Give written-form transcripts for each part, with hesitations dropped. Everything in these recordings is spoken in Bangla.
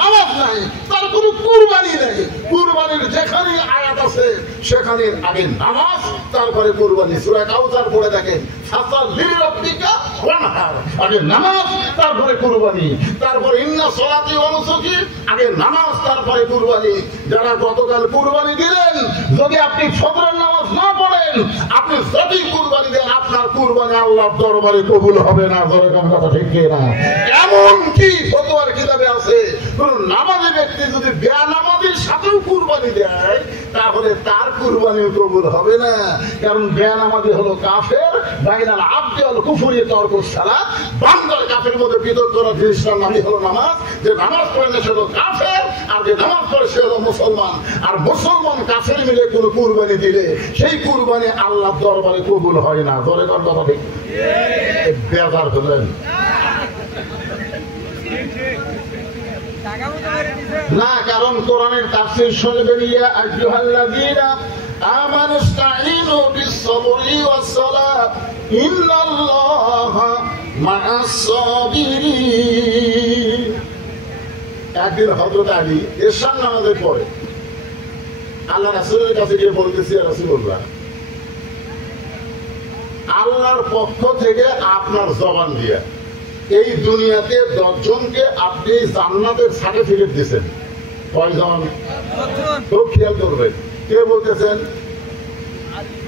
নামাজ নাই, তার কোনো কুরবানি নেই। কুরবানির যেখানে আয়াত আছে সেখানে আগে নামাজ, তারপরে কুরবানি। সূরা কাউসার পড়ে দেখেন, ফাসাল্লি লিরাব্বিকা ওয়ানহার, আগে নামাজ তারপরে কুরবানি। তারপরে ইন্না সলাতি ওয়া নুসুকি, আগে নামাজ তারপরে কুরবানি। যারা গতকাল কুরবানি দিলেন, যদি আপনি ফজরের নামাজ না পড়েন, আপনি যদি কুরবানি দেন, আপনার কুরবানি আল্লাহর দরবারে কবুল হবে না। যেরকম কথা ঠিক না? এমন কি ফতোয়ার কিতাবে আছে, কোন নামাজি ব্যক্তি যদি বেনামাজির সাথেও কুরবানি দেয়, তাহলে তার কুরবানিও কবুল হবে না। কারণ বেনামাজি হলো কাফের। বাইনাল আবদি ওয়াল কুফরি তারকুস সালাত, বান্দার কাফের মধ্যে পৃথক করা জিনিসটার নামই হলো নামাজ। যে নামাজ পড়ে না সে হলো কাফের, আর যে নামাজ পড়ে সে হলো মুসলমান। আর মুসলমান কাফের মিলে কোনো কুরবানি দিলে সেই কুরবানি আল্লাহর দরবারে কবুল হয় না। ধরে কোন কথা ঠিক? বেজার হলেন না, কারণ কোরআনের তাফসীর শুনবেন, ইয়া আইয়ুহাল্লাযীনা আমানুস্তাঈনু বিস-সাবরি ওয়াস-সালাত ইন্নাল্লাহা মা'আস সাবিরিন। একদিন হযরত আলী এশার নামাজের পরে আল্লাহ রাসূলের কাছে গিয়ে বলতেছে, ইয়া রাসূলুল্লাহ, আল্লাহর পক্ষ থেকে আপনার জবান দিয়া এই দুনিয়াতে 10 জনকে আপনি জান্নাতের সার্টিফিকেট দিয়েছেন। কয়জন? খুব খেয়াল করবেন। কে বলতেছেন?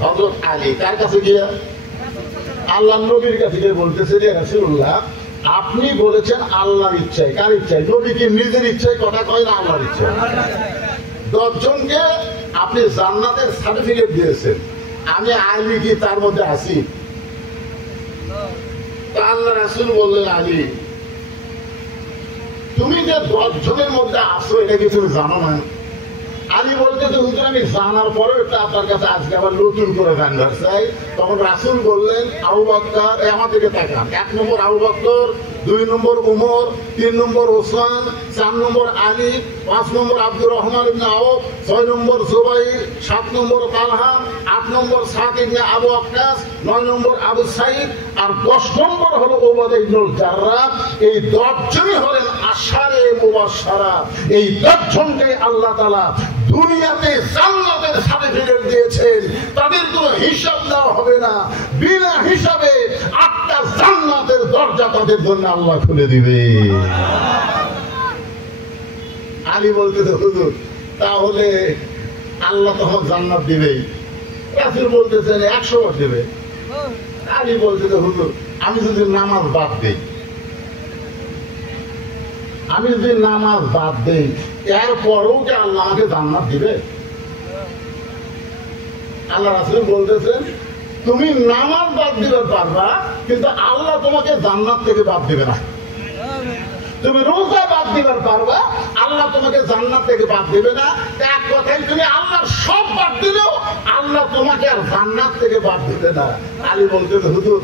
হযরত আলী। কার কাছে গিয়া? আল্লাহর নবীর কাছে গিয়ে বলতেছে, যে রাসূলুল্লাহ, আপনি বলেছেন আল্লাহর ইচ্ছায়। কার ইচ্ছায়? নবী কি নিজের ইচ্ছায় কথা কয় না আল্লাহর ইচ্ছায়? 10 জনকে আপনি জান্নাতের সার্টিফিকেট দিয়েছেন, আমি আলী কি তার মধ্যে আছি? আল্লাহ রাসূল বললেন, আলী, তুমি যে 10 জনের মধ্যে আসো এটা কি তুমি জানো না? আলী বলতে, তো হুজুর আমি জানার পরেও এটা আপনার কাছে আজকে আবার নতুন করে জানবার চাই। তখন রাসূল বললেন, আবু বকর, আমার দিকে তাকান, 1 নম্বর আবু বকর, 2 নম্বর উমর, 3 নম্বর ওসমান, 4 নম্বর আলী, 5 নম্বর আব্দুর রহমান ইবনে আওফ, 6 নম্বর জুবাইর, 7 নম্বর তালহা, 8 নম্বর সাদ ইবনে আবু ওয়াক্কাস, 9 নম্বর আবু সাঈদ, আর 10 নম্বর হলো উবাদা ইবনুল জাররাহ। এই 10 জনই হলেন আশারে মুবাশশারা। এই 10 জনকে আল্লাহ তাআলা দুনিয়াতে জান্নাতের সার্টিফিকেট দিয়েছেন। তাদের কোনো হিসাব দেওয়া হবে না, বিনা হিসাবে 8টা জান্নাতের দরজা তাদের জন্য আল্লাহ খুলে দিবে। আলী বলতেছে, হুজুর, তাহলে আল্লাহ তখন জান্নাত দিবেই। রাসূল বলতেছেন 100 বার দিবে। আলী বলতেছে, হুজুর, আমি যদি নামাজ বাদ দেই, এরপরেও কি আল্লাহ আমাকে জান্নাত দিবে? আল্লাহ রাসূল বলতেছেন, তুমি নামাজ বাদ দিতে পারবা, কিন্তু আল্লাহ তোমাকে জান্নাত থেকে বাদ দিবে না। তুমি রোজা বাদ দিবার পারবা, আল্লাহ তোমাকে জান্নাত থেকে বাদ দিবে না। এক কথায় তুমি আল্লাহর সব বাদ দিলেও আল্লাহ তোমাকে আর জান্নাত থেকে বাদ দিবে না। আলী বলতেছে, হুজুর,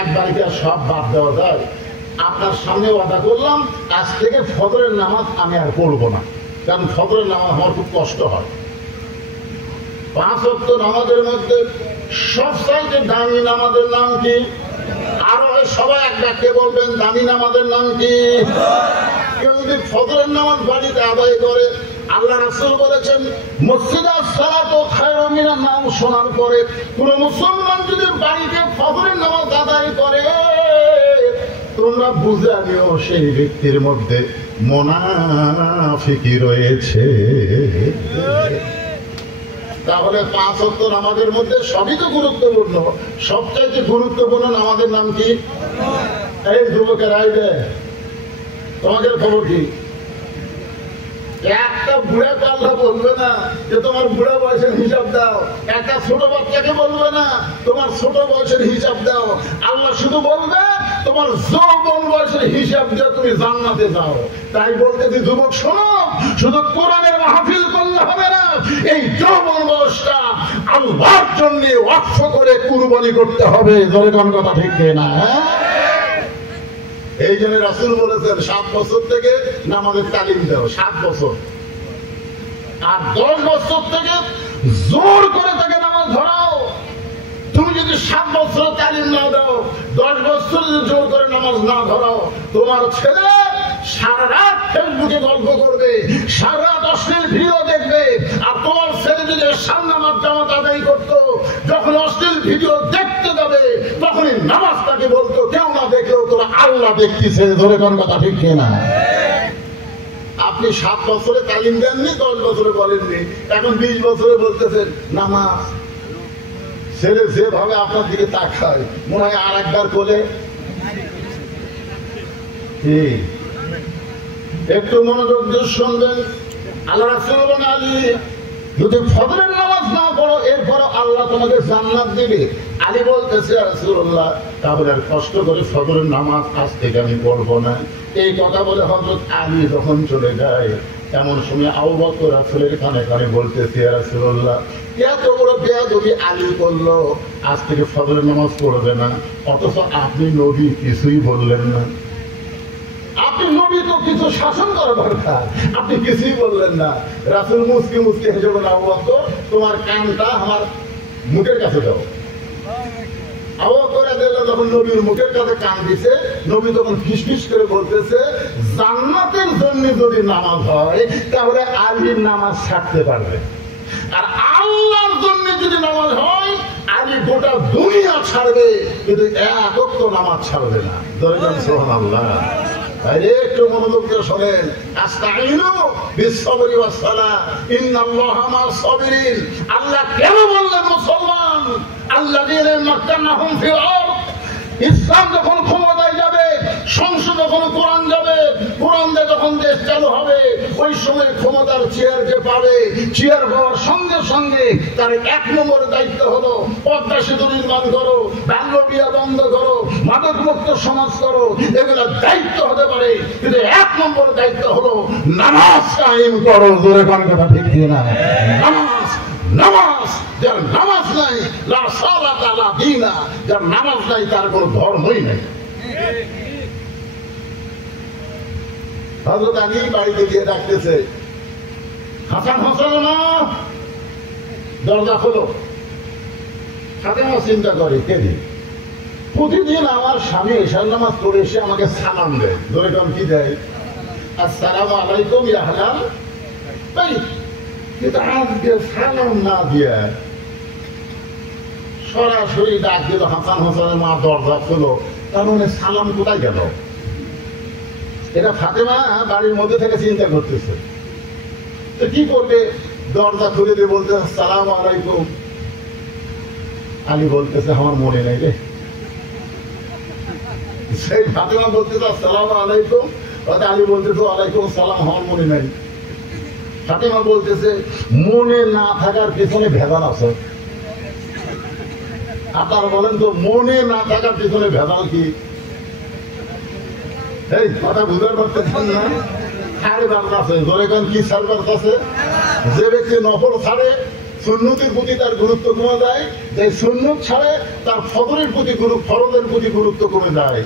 একবার কি আর সব বাদ দেওয়া যায়? আপনার সামনে ওয়াদা করলাম, আজ থেকে ফজরের নামাজ আমি আর পড়বো না, কারণ ফজরের নামাজ আমার খুব কষ্ট হয়। 5 ওয়াক্ত নামাজের মধ্যে সবচাইতে দামি নামাজের নাম কি? আরো সবাই এক বাক্যে বলবেন, দামি নামাজের নাম কি? কেউ যদি ফজরের নামাজ বাড়িতে আদায় করে, আল্লাহ রাসূল বলেছেন, মসজিদে সালাতু খায়রুম মিনান নাম শোনার পরে কোন মুসলমান যদি বাড়িতে ফজরের নামাজ আদায় করে, তোমরা বুঝে নিও সেই ব্যক্তির মধ্যে মুনাফিকি রয়েছে। তাহলে 5 ওয়াক্ত নামাজের মধ্যে সবই তো গুরুত্বপূর্ণ, সবচাইতে গুরুত্বপূর্ণ নামাজের নাম কি? এই যুবকের আইবে, তোমাদের খবর কি? একটা বুড়া পাল্লা বলবে না যে তোমার বুড়া বয়সের হিসাব দাও, একটা ছোট বাচ্চাকে বলবে না তোমার ছোট বয়সের হিসাব দাও। আল্লাহ শুধু বলবে তোমার যৌবন বয়সের হিসাব দিয়ে তুমি জান্নাতে যাও। তাই বলতে যে যুবক শোনো, শুধু কোরআনের মাহফিল করলে হবে না, এই যৌবন বয়সটা আল্লাহর জন্য ওয়াকফ করে কুরবানি করতে হবে। জোরে কোন কথা ঠিক না? এই জন্য রাসূল বলেছেন 7 বছর থেকে নামাজের তালিম দাও, 7 বছর। আর 10 বছর থেকে জোর করে তাকে নামাজ ধরাও। তুমি যদি 7 বছর তালিম না দাও, 10 বছর যদি জোর করে নামাজ না ধরাও, তোমার ছেলে সারা রাত ফেসবুকে গল্প করবে, সারা রাত অশ্লীল ভিডিও দেখবে। আর তোমার ছেলে যদি নামাজ জামাত আদায় করতো, যখন অশ্লীল ভিডিও দেখতে যাবে তখনই নামাজটাকে বলতো, কেউ না দেখলেও তোরা আল্লাহ দেখতেছে। ধরে কোন কথা ঠিক কিনা? আপনি 7 বছরে তালিম দেননি, 10 বছরে বলেননি, এখন 20 বছরে বলতেছেন নামাজ। ছেলে যেভাবে আপনার দিকে তাকায় মনে হয় আর একবার বলে। একটু মনোযোগ দিয়ে শুনবেন। আল্লাহ রাসূল বলেন, আলী যদি ফজরের নামাজ না পড়ো এরপর আল্লাহ তোমাকে জান্নাত দিবে। আলী বলতেছে, রাসূলুল্লাহ তাহলে আর কষ্ট করে ফজরের নামাজ আজ থেকে আমি পড়বো না। এই কথা বলে হযরত আলী যখন চলে যায়, এমন সময় আবু বকর রাসূলের কানে কানে বলতেছে, ইয়া রাসূলুল্লাহ এত বড় বেয়াদবি আলী করলো, আজ থেকে ফজরের নামাজ পড়বে না, অথচ আপনি নবী কিছুই বললেন না। আপনি নবী তো কিছু শাসন করা দরকার, আপনি কিছুই বললেন না। রাসূল মুসকি মুসকি হেসে বলেন, আবু বকর তোমার কানটা আমার মুখের কাছে দাও। আবু বকর রাদিয়াল্লাহু যখন নবীর মুখের কাছে কান দিছে, নবী তখন ফিসফিস করে বলতেছে, জান্নাতের জন্য যদি নামাজ হয় তাহলে আলীর নামাজ ছাড়তে পারবে, আর আল্লাহর জন্য যদি নামাজ হয় আলী গোটা দুনিয়া ছাড়বে, কিন্তু এক ওয়াক্ত নামাজ ছাড়বে না। দরকার সুবহানাল্লাহ। আরে একটু মনোযোগ দিয়ে শোনেন। আস্তাঈনু বিস-সাবরি ওয়াস-সালাহ ইন্নাল্লাহা মা'আস-সাবিরিন। আল্লাহ কেন বললেন মুসলমান আল্লাযীনা মাক্কানাহুম ফিল আরদ, ইসলাম যখন ক্ষমতায় যাবে, সংসদ যখন কোরআন যাবে, কোরআন দিয়ে যখন দেশ চালু হবে, ওই সময় ক্ষমতার চেয়ার যে পাবে, চেয়ার পাওয়ার সঙ্গে সঙ্গে তার 1 নম্বর দায়িত্ব হলো পদ্মা সেতু নির্মাণ করো, বাল্য বিয়ে বন্ধ করো, মাদক মুক্ত সমাজ করো। এগুলো দায়িত্ব হতে পারে, কিন্তু 1 নম্বর দায়িত্ব হলো নামাজ কায়েম করো। জোরে কোন কথা ঠিক না? নামাজ, নামাজ। যার নামাজ নাই, লা সালাতা লা দীনা, যার নামাজ নাই তার কোনো ধর্মই নাই। হযরত আলী বাড়িতে গিয়ে ডাকতেছে, হাসান হাসান না, দরজা খোলো। ফাতেমা চিন্তা করে, কে দিই? প্রতিদিন আমার স্বামী ঈশার নামাজ পড়ে এসে আমাকে সালাম দেয়। ধরে কম কি দেয়? আসসালামু আলাইকুম ইয়া আহলাল বাইত। কিন্তু আজকে সালাম না দিয়ে সরাসরি ডাক দিল, হাসান হাসানের মা দরজা খোলো। তার মানে সালাম কোথায় গেল? এটা ফাতেমা বাড়ির মধ্যে থেকে চিন্তা করতেছে, তো কি করবে? দরজা খুলে দিয়ে বলতে, আসসালামু আলাইকুম। আলী বলতেছে, আমার মনে নেই রে। সেই ফাতেমা বলতেছে, আসসালামু আলাইকুম। আলী বলতেছে, ওয়ালাইকুম সালাম, আমার মনে নাই। ফাতেমা বলতেছে, মনে না থাকার পেছনে ভেজাল আছে। আপনারা বলেন তো, মনে না থাকার পেছনে ভেজাল কি? এই কথা বুঝতে পারতেছেন না? সাড়ে বারোটা আছে। ধরে কেন কি সাড়ে বারোটা আছে? যে ব্যক্তি নফল ছাড়ে সুন্নতের প্রতি তার গুরুত্ব কমে যায়, যে সুন্নত ছাড়ে তার ফজরের প্রতি ফরজের প্রতি গুরুত্ব কমে যায়।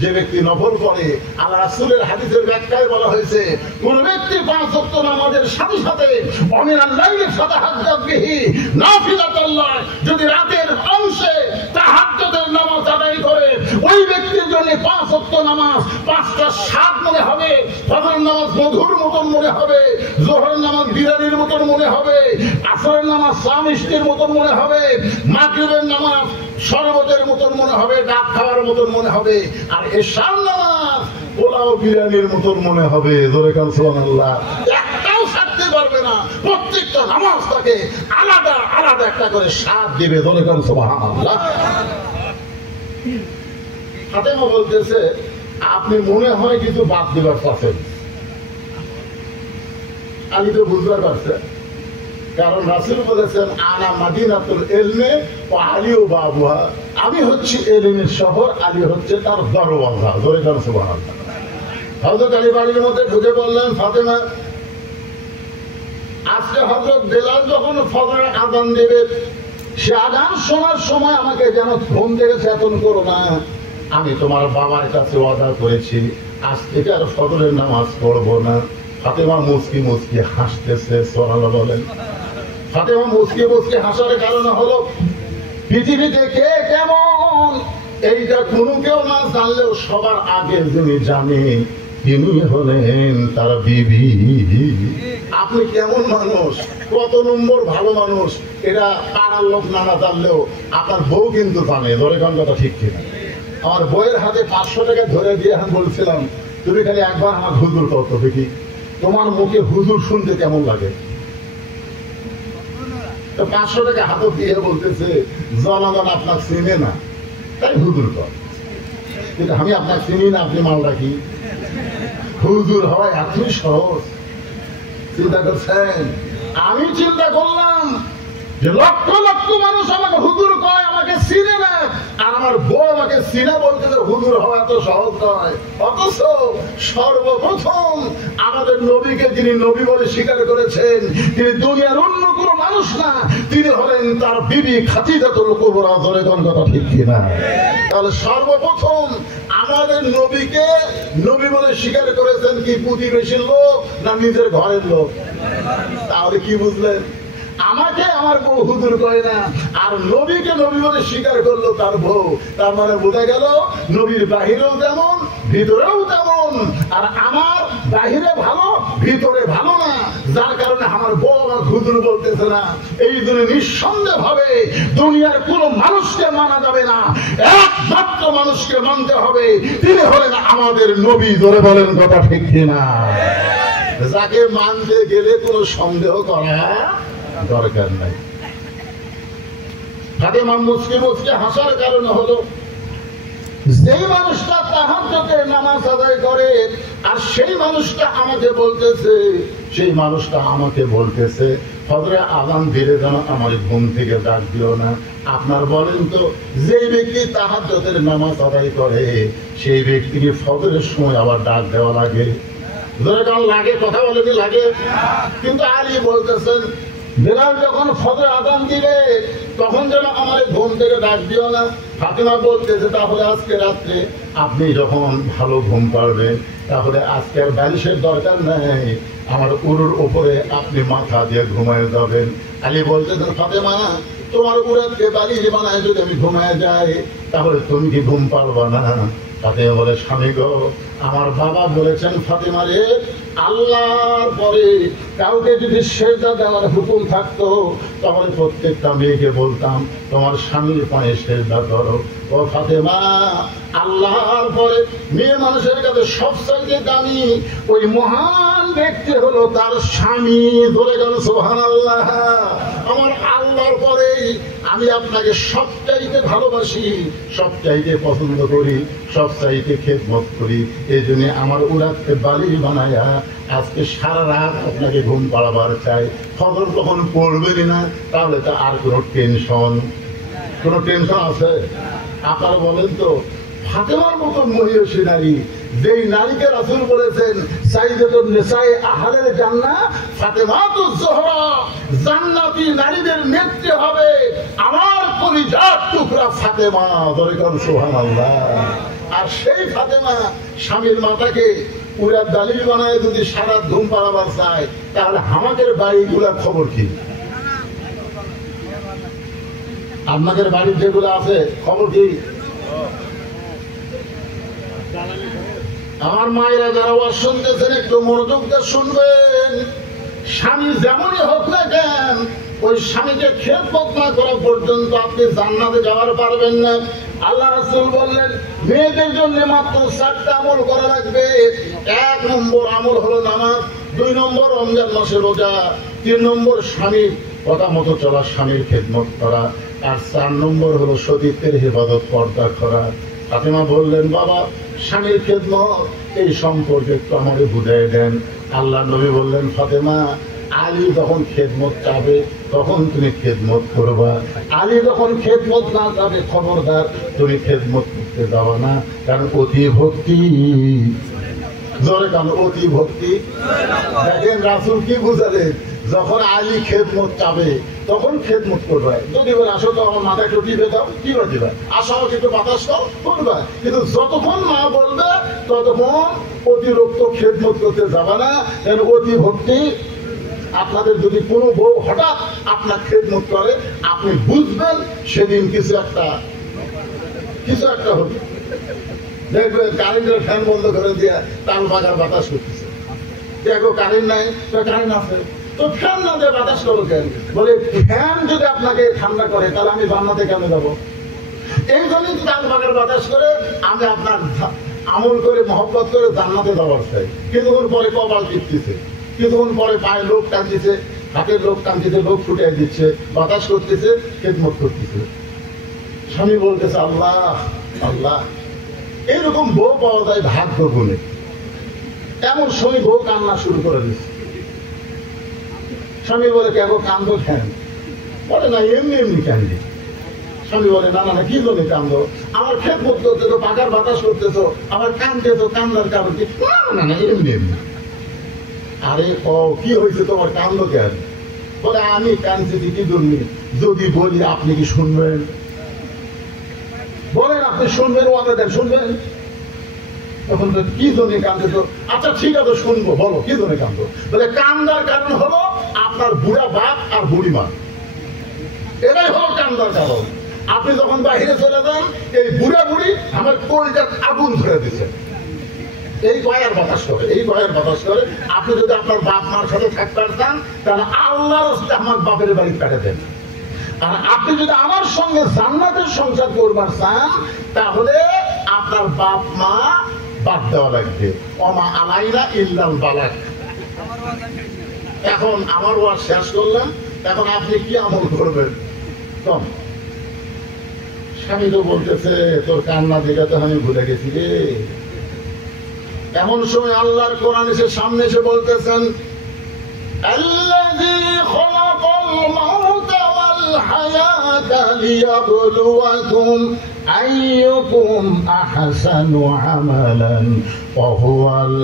যে ব্যক্তি নফল পড়ে, আল্লাহ রাসূলের হাদিসের ব্যাখ্যায় বলা হয়েছে, কোন ব্যক্তি 5 ওয়াক্ত নামাজের সাথে সাথে অমিনাল লাইলি ফাতাহাজ্জাত বিহি নাফিলাতাল্লাহ, যদি রাতের অংশে তাহাজ্জুদের নামাজ আদায় করে, ওই ব্যক্তির জন্য 5 ওয়াক্ত নামাজ 5টা স্বাদ মনে হবে। ফজর নামাজ মধুর মতন মনে হবে, যোহর নামাজ বিরিয়ানির মতন মনে হবে, আসরের নামাজ চা মিষ্টির মতন মনে হবে, মাগরিবের নামাজ শরবতের মতন মনে হবে, ডাব খাওয়ার মতন মনে হবে, আর এশার নামাজ পোলাও বিরিয়ানির মতন মনে হবে। জোরে কাল সুবহানাল্লাহ। একটাও ছাড়তে পারবে না, প্রত্যেকটা নামাজ তাকে আলাদা আলাদা একটা করে স্বাদ দিবে। জোরে কাল সুবহানাল্লাহ। ফাতেমা বলতেছে, আপনি মনে হয় কিছু বাদ দিবার পাচ্ছেন। আলী তো বুঝতে পারছে, কারণ রাসূল বলেছেন, আনা মাদিনাতুল ইলমি ওয়া আলিউ বাবুহা, আমি হচ্ছি ইলমের শহর, আলী হচ্ছে তার দরওয়াজা। জোরে কাল সুবহানাল্লাহ। হযরত আলী বাড়ির মধ্যে ঢুকে বললেন, ফাতেমা আজকে হযরত বেলাল যখন ফজরের আযান দেবে, সে আযান শোনার সময় আমাকে যেন ঘুম থেকে চেতন করো না। আমি তোমার বাবার কাছে ওয়াদা করেছি, আজ থেকে আর ফজরের নামাজ পড়বো না। ফাতেমা মুচকি মুচকি হাসতেছে। সুবহানাল্লাহ বলেন। ফাতেমা মুচকি মুচকি হাসার কারণ হলো, পৃথিবীতে কে কেমন এইটা কোনো কেউ না জানলেও সবার আগে যিনি জানে তিনি হলেন তার বিবি। আপনি কেমন মানুষ, কত নম্বর ভালো মানুষ, এটা পাড়ার লোক না জানলেও আপনার বউ কিন্তু জানে। ধরে কোন কথা ঠিক কিনা? আমার বইয়ের হাতে 500 টাকা ধরে দিয়ে আমি বলছিলাম, তুমি খালি একবার আমার হুজুর কত দেখি, তোমার মুখে হুজুর শুনতে কেমন লাগে। 500 টাকা হাতে দিয়ে বলতেছে, জনগণ আপনার চিনে না, তাই হুজুর কর। কিন্তু আমি আপনার চিনি না, আপনি মাল রাখি। হুজুর হওয়া এতই সহজ। চিন্তা করছেন? আমি চিন্তা করলাম যে লক্ষ লক্ষ মানুষ আমাকে হুজুর কয়, আমাকে চিনে না, আর আমার বউ আমাকে চিনে বলতে যে হুজুর হওয়া এত সহজ নয়। অথচ সর্বপ্রথম আমাদের নবীকে যিনি নবী বলে স্বীকার করেছেন, তিনি দুনিয়ার অন্য কোনো মানুষ না, তিনি হলেন তার বিবি খাদিজাতুল কুবরা। ধরে কোন কথা ঠিক কিনা? তাহলে সর্বপ্রথম আমাদের নবীকে নবী বলে স্বীকার করেছেন কি প্রতিবেশীর লোক না নিজের ঘরের লোক? তাহলে কি বুঝলেন? আমাকে আমার বউ হুজুর কয় না, আর নবীকে নবী বলে স্বীকার করলো তার বউ। তার মানে বোঝা গেল নবীর বাহিরেও তেমন, ভিতরেও তেমন। আর আমার বাহিরে ভালো, ভিতরে ভালো না, যার কারণে আমার বউ আমার হুজুর বলতেছে না। এই জন্য নিঃসন্দেহ ভাবে দুনিয়ার কোন মানুষকে মানা যাবে না, একমাত্র মানুষকে মানতে হবে, তিনি হলেন আমাদের নবী। ধরে বলেন কথা ঠিক কিনা? যাকে মানতে গেলে কোনো সন্দেহ করা দরকার নাই। ফাতেমা মুচকি মুচকি হাসার কারণ হলো, যেই মানুষটা তাহাজ্জুদের নামাজ আদায় করে আর সেই মানুষটা আমাকে বলতেছে ফজরে আযান দিলে যেন আমার ঘুম থেকে ডাক দিও না। আপনার বলেন তো, যে ব্যক্তি তাহাজ্জুদের নামাজ আদায় করে সেই ব্যক্তিকে ফজরের সময় আবার ডাক দেওয়া লাগে? লাগে, কথা বলে লাগে। কিন্তু আলী বলতেছেন, বেলাল যখন ফজর আযান দিবে তখন যেন আমার ঘুম থেকে ডাক দিও না। ফাতেমা বলতেছে, তাহলে আজকে রাত্রে আপনি যখন ভালো ঘুম পাড়বেন, তাহলে আজকে আর বালিশের দরকার নাই, আমার উরুর উপরে আপনি মাথা দিয়ে ঘুমায় যাবেন। আলী বলতেছেন, ফাতেমা তোমার উড়াকে বালিশ বানায় যদি আমি ঘুমায় যাই, তাহলে তুমি কি ঘুম পারবা না? ফাতেমা বলে, স্বামী গো, আমার বাবা বলেছেন ফাতেমা রে, আল্লাহর পরে কাউকে যদি সেজদা দেওয়ার হুকুম থাকতো তাহলে প্রত্যেকটা মেয়েকে বলতাম তোমার স্বামীর পায়ে সেজদা করো। ও ফাতেমা, আল্লাহর পরে মেয়ে মানুষের কাছে সবচাইতে দামি ওই মহান ব্যক্তি হলো তার স্বামী। ধরে গেল সুবহানাল্লাহ। আমার আল্লাহর পরে আমি আপনাকে সবচাইতে ভালোবাসি, সবচাইতে পছন্দ করি, সবচাইতে খেদমত করি। এই জন্য আমার উড়াতে বালিশ বানায়া আজকে সারা রাত আপনাকে ঘুম পাড়াবার চাই। ফজর তখন পড়বেনই না, তাহলে তো আর কোনো টেনশন আছে? আপনারা বলেন তো, ফাতেমার মতো মহিয়সী নারী, যেই নারীকে রাসূল বলেছেন সাইয়্যিদাতুন নিসায়ে আহলিল জান্নাহ, ফাতেমাতুজ জোহরা, জান্নাতি নারীদের নেত্রী হবে আমার কলিজার টুকরা ফাতেমা। ধরে কোন সুবহানাল্লাহ। আর সেই ফাতেমা স্বামীর মাথাকে পুরা দালিল বানায় যদি সারা ঘুম পাড়াবার চায়, তাহলে আমাদের বাড়িগুলার খবর কি? আপনাদের বাড়ির যেগুলো আছে খবর কি? আমার মায়েরা যারা ওয়াজ শুনতেছেন একটু মনোযোগ দিয়ে শুনবেন। স্বামী যেমনই হোক না কেন, ওই স্বামীকে খেদমত না করা পর্যন্ত আপনি জান্নাতে যাওয়ার পারবেন না। আল্লাহ রাসূল বললেন, মেয়েদের জন্য মাত্র 4টা আমল করা লাগবে। 1 নম্বর আমল হলো নামাজ, 2 নম্বর রমজান মাসে রোজা, 3 নম্বর স্বামীর কথা মতো চলা, স্বামীর খেদমত করা, আর 4 নম্বর হলো সতীত্বের হেফাজত, পর্দা করা। ফাতেমা বললেন, বাবা স্বামীর খেদমত এই সম্পর্কে একটু আমাকে বুঝাই দেন। আল্লাহ নবী বললেন, ফাতেমা আলী যখন খেদমত চাবে তখন তুমি খেদমত করবা, আলী যখন খেদমত না চাবে খবরদার তুমি খেদমত করতে যাবা না, কারণ অতি ভক্তি। জোরে কারণ অতি ভক্তি। দেখেন রাসূল কি বুঝালেন, যখন আলী খেদমত চাবে তখন খেদমত করবে। যদি বলে আসো তো আমার মাথা একটু টিপে দাও, কি করে দিবা, আসো আমাকে একটু বাতাস দাও, করবা। কিন্তু যতক্ষণ না বলবে ততক্ষণ অতিরিক্ত খেদমত করতে যাবে না, কারণ অতি ভক্তি। আপনাদের যদি কোনো বউ হঠাৎ আপনার খেদমত করে, আপনি বুঝবেন সেদিন কিছু একটা হবে। দেখবেন কারেন্টের ফ্যান বন্ধ করে দিয়ে তাল পাকার বাতাস করতেছে। দেখো কারেন্ট নাই, কারেন্ট আছে তো ফ্যান না দিয়ে বাতাস করো কেন? বলে ফ্যান যদি আপনাকে ঠান্ডা করে তাহলে আমি জান্নাতে কেন যাবো? এই জন্যই তাল পাকার বাতাস করে আমি আপনার আমল করে মহব্বত করে জান্নাতে যাওয়ার চাই। কিছুক্ষণ পরে কপাল টিপতেছে, কিছুক্ষণ পরে পায়ে লোক টানতেছে, হাতের লোক টানতেছে, লোক ফুটিয়ে দিচ্ছে, বাতাস করতেছে, খেদমত করতেছে। স্বামী বলতেছে আল্লাহ আল্লাহ। এইরকম বউ পাওয়া যায় ভাগ্য গুণে। এমন সময় বউ কান্না শুরু করে দিচ্ছে। স্বামী বলে কেন কান্দো কেন? বলে না এমনি এমনি কান্দি। স্বামী বলে না না না কি জন্য কান্দো? আমার খেদমত করতেছো, পাকার বাতাস করতেছো, আমার কানতেছো, কান্দার কারণ কি? না না না এমনি এমনি। আরে কি হয়েছে তোমার, কান্দো কেন? বলে আমি কানছি কি জন্য? যদি বলি আপনি কি শুনবেন? বলেন আপনি শুনবেন, ওয়াদা দেন শুনবেন। তখন তো কি জন্য কান্দে? তো আচ্ছা ঠিক আছে শুনবো, বলো কি জন্য কান্দো? বলে কান্দার কারণ হলো আপনার বুড়া বাপ আর বুড়ি মা, এটাই হলো কান্দার কারণ। আপনি যখন বাহিরে চলে যান এই বুড়া বুড়ি আমার কলটা আগুন ধরে দিচ্ছে। এই গয়ার বাতাস করে, এই গয়ার বাতাস করে। আপনি যদি আপনার বাপ মার সাথে থাকতে চান তাহলে আল্লাহর রাস্তে আমার বাপের বাড়ি পাঠাতেন। আর আপনি যদি আমার সঙ্গে জান্নাতের সংসার করবার চান তাহলে আপনার বাপ মা বাদ দেওয়া লাগবে। ওমা আলাইনা ইল্লাল বালাগ। এখন আমার ওয়াজ শেষ করলাম, এখন আপনি কি আমল করবেন? কম। স্বামী তো বলতেছে তোর কান্না দিকে তো আমি ভুলে গেছি রে। এমন সময় আল্লাহর কোরআন এসে সামনে এসে বলতেছেন আল্লাযী খালাকাল মাউতা ওয়াল হায়াতা লিয়াবলুয়াকুম আইয়ুকুম আহসানু আমালান ওয়া হুয়াল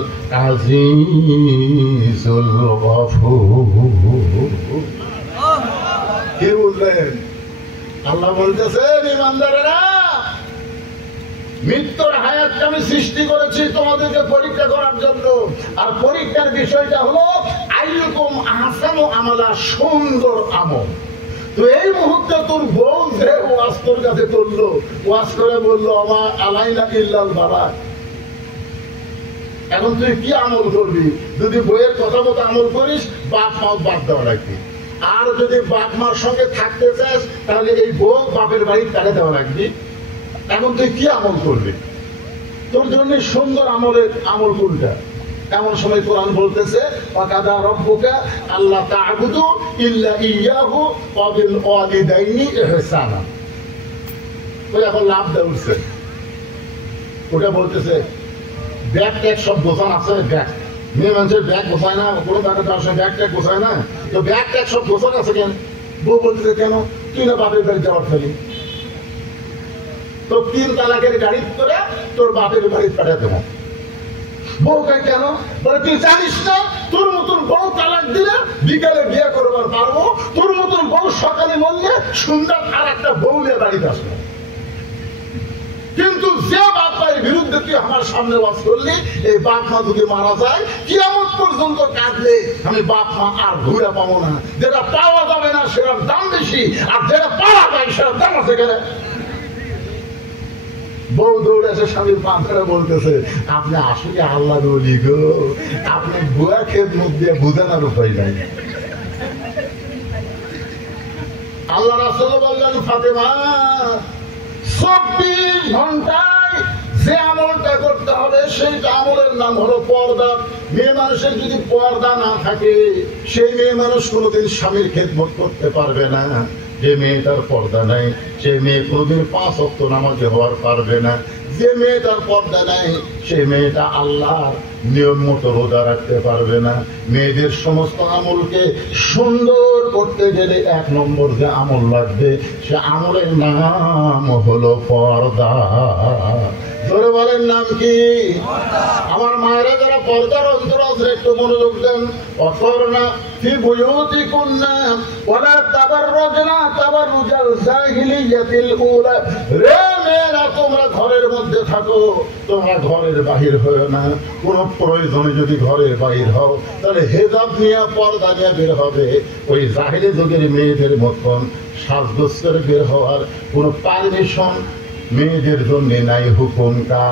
আজিজুল গফুর। কি বললেন? আল্লাহ বলতেছেন ইমানদারেরা মৃত্যুর হায়াতকে আমি সৃষ্টি করেছি তোমাদেরকে পরীক্ষা করার জন্য। আর পরীক্ষার বিষয়টা হলো আইয়ুকুম আহসানু আমালা, সুন্দর আমল। তো এই মুহূর্তে তোর বউ যে ওয়াজ তোর কাছে করলো, ওয়াজ করে বললো আমা আলাইনা ইল্লাল বালাগ। এখন তুই কি আমল করবি? যদি বইয়ের কথা মতো আমল করিস বাপ মা বাদ দেওয়া লাগবে। আর যদি বাপ মার সঙ্গে থাকতে চাস তাহলে এই বউ বাপের বাড়ি তাড়ে দেওয়া লাগবে। এখন তুই কি আমল করবি? তোর জন্য সুন্দর আমল কোনটা? এমন সময় কোরআন বলতেছে ওয়াকাদা রাব্বুকা আল্লা তা'বুদু ইল্লা ইয়াহু ওয়া বিল ওয়ালিদাইনি ইহসানা। ওই এখন লাভ দেউছে। ওটা বলতেছে ব্যাগ ট্যাগ সব গোছান আছে। ব্যাগ মেয়ে মানুষের ব্যাগ গোছায় না, কোনো টাকা তার সঙ্গে ব্যাগ ট্যাগ গোছায় না। তো ব্যাগ ট্যাগ সব গোছান আছে কেন? বউ বলতেছে কেন তুই না বাপের বাড়ি যাওয়ার ফেলি, তো 3 তালাকের গাড়ি করে তোর বাপের বাড়ি পাঠিয়ে দেবো। বউকে কেন? বলে তুই জানিস না তোর মতন বউ তালাক দিলে বিকালে বিয়ে করবার পারবো, তোর মতন বউ সকালে মরলে সুন্দর আর একটা বউ নিয়ে বাড়িতে আসবো। কিন্তু যে বাপ মায়ের বিরুদ্ধে তুই আমার সামনে ওয়াজ করলি, এই বাপ মা যদি মারা যায় কিয়ামত পর্যন্ত কাঁদলে আমি বাপ মা আর ঘুরে পাবো না। যেটা পাওয়া যাবে না সেটার দাম বেশি, আর যেটা পাওয়া যায় সেটার দাম আছে কেন? বউ দৌড়ে এসে স্বামীর পা ধরে বলতেছে আপনি আসলে আল্লাহর ওলি গো, আপনি বুয়া খেদমত দিয়ে বুঝানোর উপায় নাই। আল্লাহ রাসূল বললেন ফাতেমা 24 ঘন্টায় যে আমলটা করতে হবে সেইটা আমলের নাম হলো পর্দা। মেয়ে মানুষের যদি পর্দা না থাকে সেই মেয়ে মানুষ কোনোদিন স্বামীর খেদমত করতে পারবে না। যে মেয়েটার পর্দা নাই সে মেয়ে কোনোদিন 5 ওয়াক্ত নামাজে হওয়ার পারবে না। যে মেয়েটার পর্দা নাই সে মেয়েটা আল্লাহর নিয়ম মতো রোজা রাখতে পারবে না। মেয়েদের সমস্ত আমলকে সুন্দর করতে গেলে 1 নম্বর যে আমল লাগবে সে আমলের নাম হলো পর্দা। ধরে বলেন নাম কি? আমার মায়েরা যারা পর্দার অন্তর আছে একটু মনোযোগ দেন। অকরনা ফি বুয়ুতিকুন্না ওয়ালা তাবাররুজনা তাবাররুজাল জাহিলিয়াতিল উলা। রে মেয়েরা তোমরা ঘরের মধ্যে থাকো, তোমরা ঘরের বাহির হও না। কোন প্রয়োজনে যদি ঘরের বাহির হও তাহলে হেজাব নিয়ে পর্দা নিয়ে বের হবে। ওই জাহিলি যুগের মেয়েদের মতন সাজগোজ করে বের হওয়ার কোন পারমিশন মেয়েদের জন্য নাই, হুকুম কা